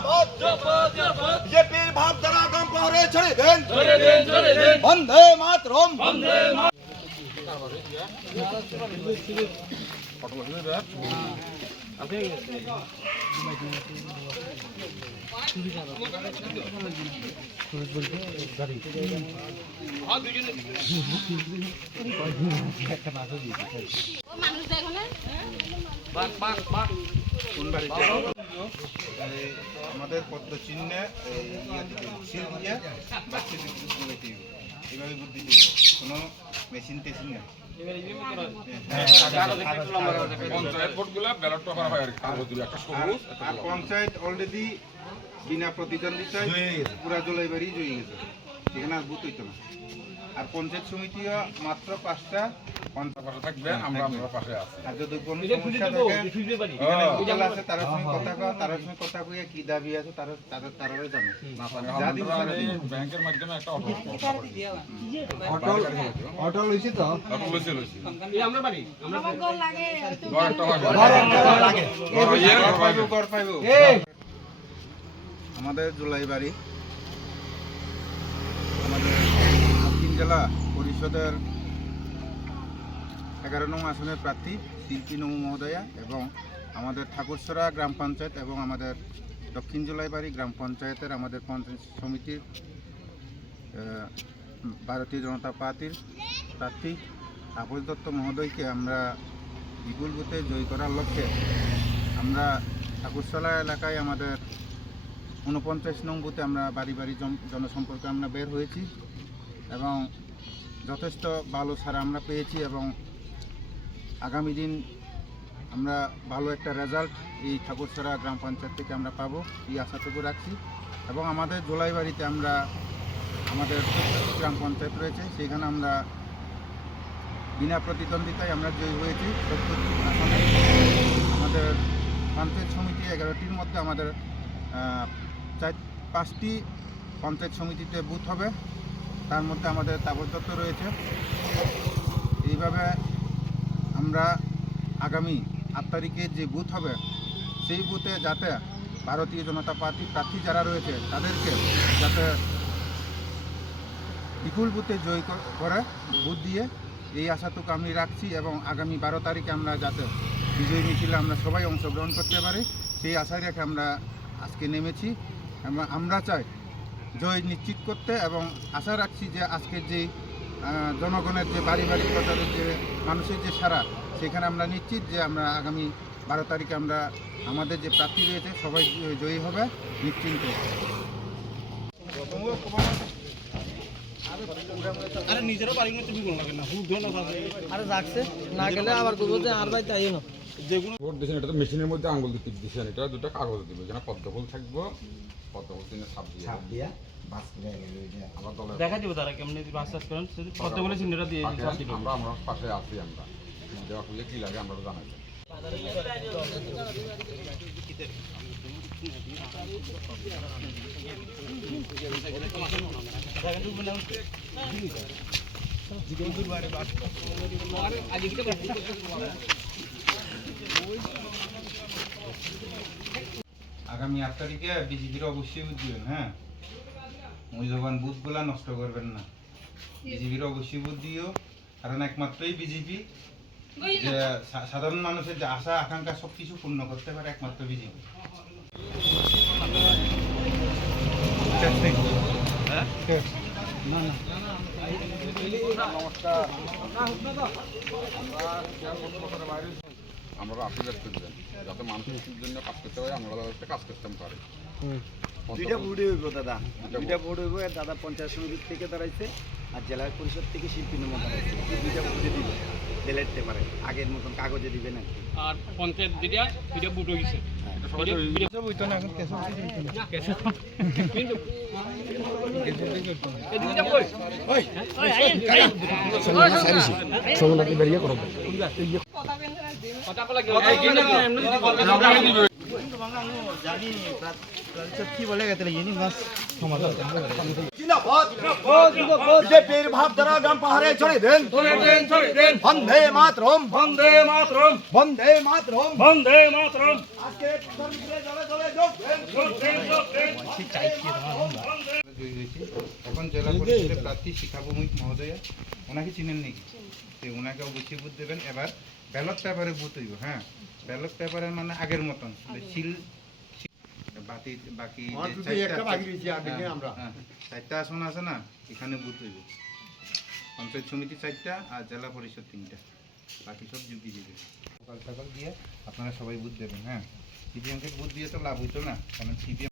जिंदाबाद बीजेपीर भावधारा आगाम प्रहरे छड़े देन वंदे मातरम আমাদের পদ্ম চিহ্নে সিল দিয়ে এইভাবে বুদ্ধি দিব কোনো মেশিন টেশিন না আর পঞ্চায়েত অলরেডি বিনা প্রতিদ্বন্দ্বিতায় পুরা জলাইবাড়ি জয়ী গেছে, সেখানে আর বুথ হইতো না। আর পঞ্চায়েত সমিতিও মাত্র 5টা থাকবে, আমরা পাশে আছি। আর যদি কোনো সমস্যা থাকে আছে তার সঙ্গে কথা কয়, তার সঙ্গে কথা কইয়া কি দাবি আছে তারাও জানে। ব্যাংকের মাধ্যমে একটা অটো লইছি তো আমরা বাড়ি আমাদের জুলাইবাড়ি আমাদের দক্ষিণ জেলা পরিষদের 11 নং আসনের প্রার্থী শিল্পী নমু মহোদয়া এবং আমাদের ঠাকুরছড়া গ্রাম পঞ্চায়েত এবং আমাদের দক্ষিণ জুলাইবাড়ি গ্রাম পঞ্চায়েতের আমাদের পঞ্চায়েত সমিতির ভারতীয় জনতা পার্টির প্রার্থী তাপস দত্ত মহোদয়কে আমরা বিপুল বুথে জয়ী করার লক্ষ্যে আমরা ঠাকুরছড়া এলাকায় আমাদের 49 নং বুথে আমরা বাড়ি বাড়ি জনসম্পর্কে আমরা বের হয়েছি এবং যথেষ্ট ভালো সাড়া আমরা পেয়েছি এবং আগামী দিন আমরা ভালো একটা রেজাল্ট এই ঠাকুরছড়া গ্রাম পঞ্চায়েত থেকে আমরা পাবো এই আশাটুকু রাখছি। এবং আমাদের জোলাইবাড়িতে আমরা আমাদের গ্রাম পঞ্চায়েত রয়েছে, সেখানে আমরা বিনা প্রতিদ্বন্দ্বিতায় আমরা জয়ী হয়েছি 70টি আসনে। আমাদের পঞ্চায়েত সমিতি 11টির মধ্যে আমাদের 5টি পঞ্চায়েত সমিতিতে বুথ হবে, তার মধ্যে আমাদের তাপস দত্ত রয়েছে। এইভাবে আমরা আগামী 8 তারিখে যে বুথ হবে সেই বুথে যাতে ভারতীয় জনতা পার্টি প্রার্থী যারা রয়েছে তাদেরকে যাতে বিপুল বুথে জয় করে ভোট দিয়ে এই আশাটুকু আমি রাখছি এবং আগামী 12 তারিখে আমরা যাতে বিজয় মিছিলে আমরা সবাই অংশগ্রহণ করতে পারি সেই আশায় রেখে আমরা আজকে নেমেছি। আমরা চাই জয় নিশ্চিত করতে এবং আশা রাখছি যে আজকের যে জনগণের যে বাড়ি বাড়ি প্রচারের যে মানুষের যে সারা, সেখানে আমরা নিশ্চিত যে আমরা আগামী 12 তারিখে আমরা আমাদের যে প্রার্থী রয়েছে সবাই জয়ী হবে নিশ্চিন্ত। আরে নিজেরও বাড়ি মধ্যে বিগুণ লাগে না আরে রাখছে না গেলে আবার করবো যে আর ভাই তাই না যেগুলো ভোট দিয়েছেন এটা তো মেশিনের মধ্যে আঙুল দিয়ে টিপ দিয়েছেন, এটা দুটো কাগজ দিবে যেন পদ্মফুল থাকবো, পদ্মফুল দিনে ছাপ দিয়ে আমার দলের দেখা দিব তারা কেমনি বাস চাষ করেন পদ্মফুলের চিহ্নটা দিয়ে আমরা পাশে আছি, আমরা দেওয়া হলে কি লাগে আমরা জানাই। আগামী 8 তারিখে বিজেপির অবশ্যই বুথ দিবেন। হ্যাঁ, মূল্যবান বুথগুলা নষ্ট করবেন না, বিজেপির অবশ্যই বুথ দিও, কারণ একমাত্রই বিজেপি যে সাধারণ মানুষের যে আশা আকাঙ্ক্ষা সবকিছু পূর্ণ করতে পারে, একমাত্র বিজেপি। আমরা আশীর্বাদ করবেন যাতে মানুষের জন্য কাজ করতে পারে, আমরা কাজ করতে পারি। দুইটা ভোট হইব দাদা, দুইটা ভোট হইব। দাদা পঞ্চায়েত সমিতি থেকে দাঁড়াইছে আর জেলা পরিষদ থেকে শিল্পী নমু দাঁড়াইছে। দুইটা ভোটে দিবে, বেলাইতে পারে আগের মতন কাগজে দিবে না। আর পঞ্চায়েত দুইটা বুট হইছে জানি কি বলে গেছে জিন্দাবাদ বিজেপির ভাবধারা গ্রাম পাহাড়ে ছড়িয়ে দেন বন্দে মাতরম বন্দে মাতরম বন্দে মাতরম বন্দে মাতরম আজকে কর্মসূচিতে দলে দলে যোগ দেন জয়ী হয়েছি এখন জেলা পরিষদের প্রার্থী শিখা ভৌমিক মহোদয়া ওনাকে চিনেন নাকি তো ওনাকে অবশ্যই ভোট দেবেন এবার ব্যালট পেপারে ভোট হইব হ্যাঁ ব্যালট পেপারে মানে আগের মতন বাকি চারটা আসন আছে না এখানে ভোট হইব পঞ্চায়েত সমিতি 4টা আর জেলা পরিষদ 3টা বাকি সব যুক্তি দিবে সকাল সকাল দিয়ে আপনারা সবাই ভোট দেবেন হ্যাঁ সিপিএমকে ভোট দিয়ে তো লাভ হইতো না কারণ সিপিএম